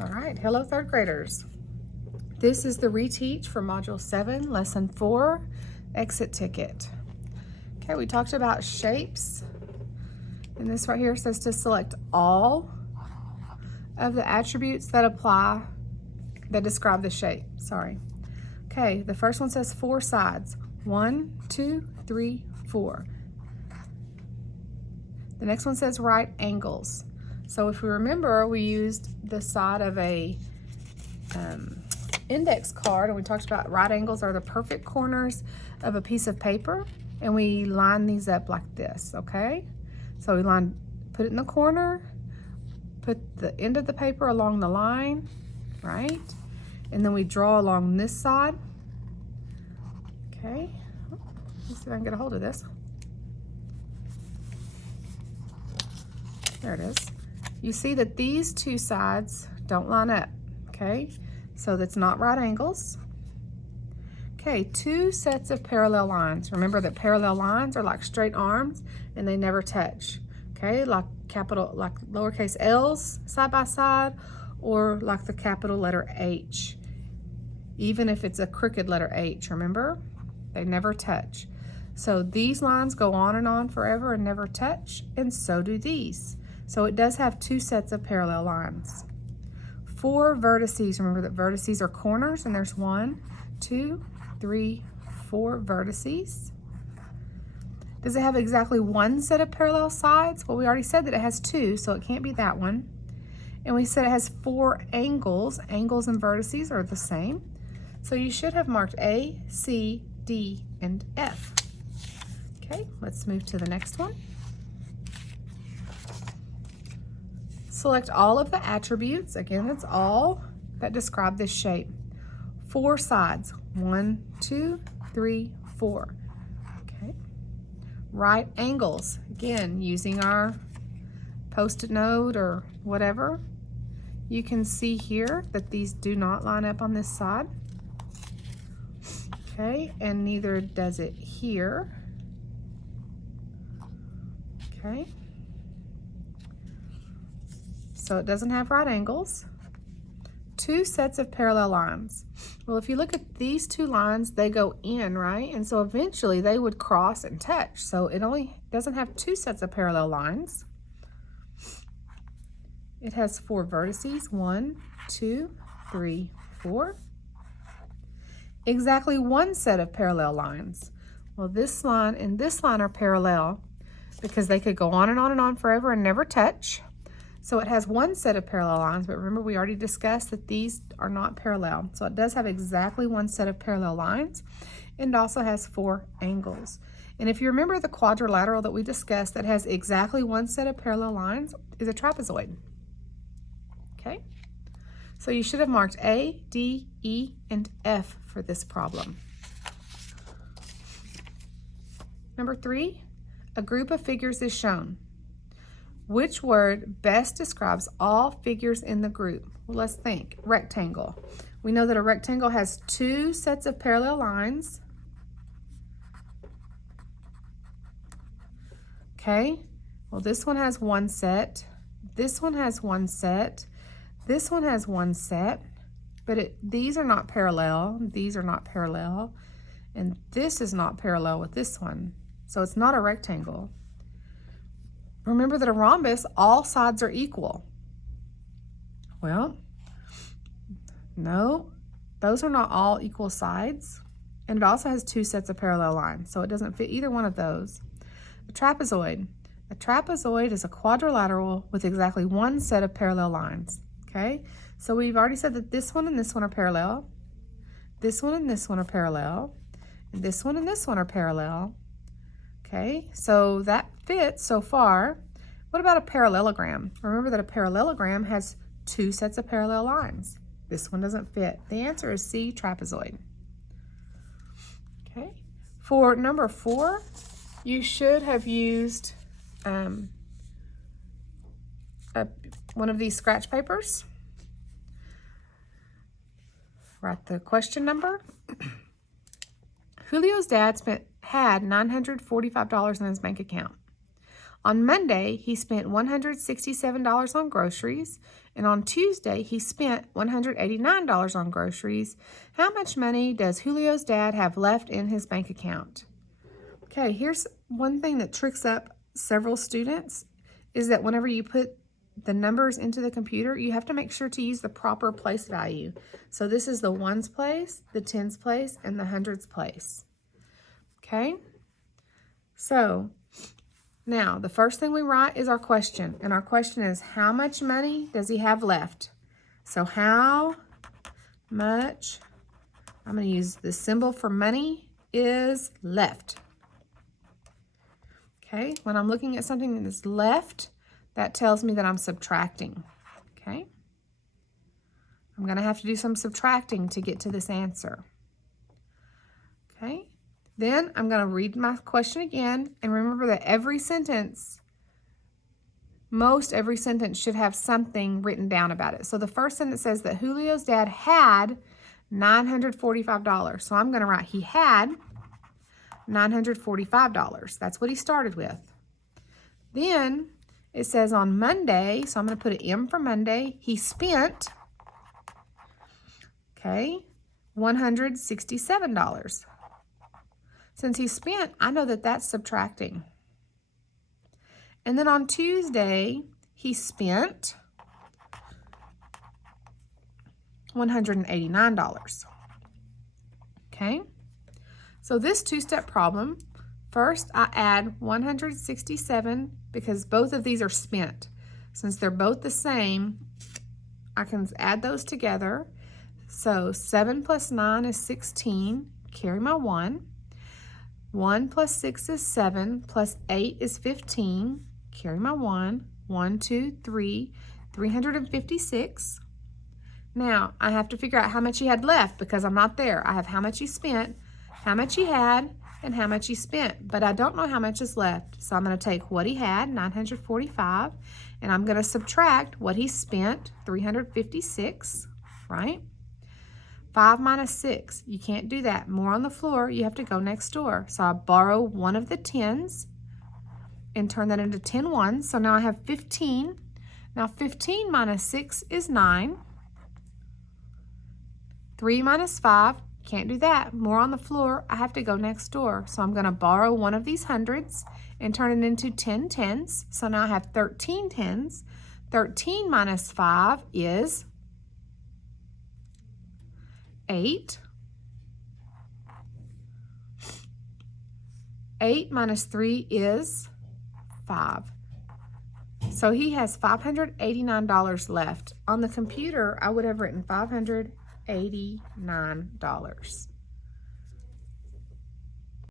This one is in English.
All right, hello third graders. This is the reteach for Module 7, Lesson 4, Exit Ticket. Okay, we talked about shapes, and this right here says to select all of the attributes that apply, that describe the shape, Okay, the first one says 4 sides. 1, 2, 3, 4. The next one says right angles. So if we remember, we used the side of a index card, and we talked about right angles are the perfect corners of a piece of paper, and we line these up like this, okay? So we put it in the corner, put the end of the paper along the line, right? And then we draw along this side, okay? Let's see if I can get a hold of this. There it is. You see that these two sides don't line up, okay? So that's not right angles. Okay, 2 sets of parallel lines. Remember that parallel lines are like straight arms and they never touch, okay? Like lowercase l's side by side, or like the capital letter H. Even if it's a crooked letter H, remember? They never touch. So these lines go on and on forever and never touch, and so do these. So it does have 2 sets of parallel lines. 4 vertices. Remember that vertices are corners, and there's 1, 2, 3, 4 vertices. Does it have exactly 1 set of parallel sides? Well, we already said that it has 2, so it can't be that one. And we said it has 4 angles. Angles and vertices are the same. So you should have marked A, C, D, and F. Okay, let's move to the next one. Select all of the attributes, again, that's all, that describe this shape. 4 sides, 1, 2, 3, 4. Okay. Right angles, again, using our Post-it note or whatever. You can see here that these do not line up on this side. Okay, and neither does it here. Okay. So it doesn't have right angles. 2 sets of parallel lines. Well, if you look at these 2 lines, they go in, right? And so eventually they would cross and touch. So it only doesn't have 2 sets of parallel lines. It has 4 vertices, 1, 2, 3, 4. Exactly 1 set of parallel lines. Well, this line and this line are parallel because they could go on and on and on forever and never touch. So it has 1 set of parallel lines, but remember we already discussed that these are not parallel. So it does have exactly 1 set of parallel lines, and it also has 4 angles. And if you remember, the quadrilateral that we discussed that has exactly 1 set of parallel lines is a trapezoid. Okay? So you should have marked A, D, E, and F for this problem. Number 3, a group of figures is shown. Which word best describes all figures in the group? Well, let's think. Rectangle. We know that a rectangle has 2 sets of parallel lines. Okay, well, this one has 1 set. This one has 1 set. This one has 1 set, but these are not parallel. These are not parallel. And this is not parallel with this one. So it's not a rectangle. Remember that a rhombus, all sides are equal. Well, no, those are not all equal sides. And it also has 2 sets of parallel lines, so it doesn't fit either one of those. A trapezoid. A trapezoid is a quadrilateral with exactly 1 set of parallel lines. Okay, so we've already said that this one and this one are parallel. This one and this one are parallel. And this one and this one are parallel. Okay, so that fits so far. What about a parallelogram? Remember that a parallelogram has 2 sets of parallel lines. This one doesn't fit. The answer is C, trapezoid. Okay, for number 4, you should have used one of these scratch papers. Write the question number. Julio's dad had $945 in his bank account. On Monday, he spent $167 on groceries, and on Tuesday, he spent $189 on groceries. How much money does Julio's dad have left in his bank account? Okay, here's one thing that tricks up several students is that whenever you put the numbers into the computer, you have to make sure to use the proper place value. So this is the ones place, the tens place, and the hundreds place. Okay? So now the first thing we write is our question. And our question is, how much money does he have left? So how much, I'm going to use the symbol for money, is left. Okay, when I'm looking at something that is left, that tells me that I'm subtracting. Okay, I'm going to have to do some subtracting to get to this answer. Okay, then I'm going to read my question again, and remember that every sentence, most every sentence should have something written down about it. So the first sentence says that Julio's dad had $945. So I'm going to write he had $945. That's what he started with. Then it says on Monday, so I'm going to put an M for Monday, he spent, okay, $167. Since he spent, I know that that's subtracting. And then on Tuesday, he spent $189. Okay? So this two-step problem, first I add 167 because both of these are spent. Since they're both the same, I can add those together. So 7 plus 9 is 16, carry my 1. 1 plus 6 is 7, plus 8 is 15, carry my 1. 1, 2, 3, 356. Now, I have to figure out how much he had left because I'm not there. I have how much he spent, how much he had, and how much he spent, but I don't know how much is left. So I'm going to take what he had, 945, and I'm going to subtract what he spent, 356, right? 5 minus 6, you can't do that. More on the floor, you have to go next door. So I borrow one of the tens and turn that into 10 ones. So now I have 15. Now 15 minus 6 is 9. 3 minus 5, can't do that. More on the floor, I have to go next door. So I'm going to borrow one of these hundreds and turn it into 10 tens. So now I have 13 tens. 13 minus 5 is 8. 8 minus 3 is 5. So he has $589 left. On the computer, I would have written $589.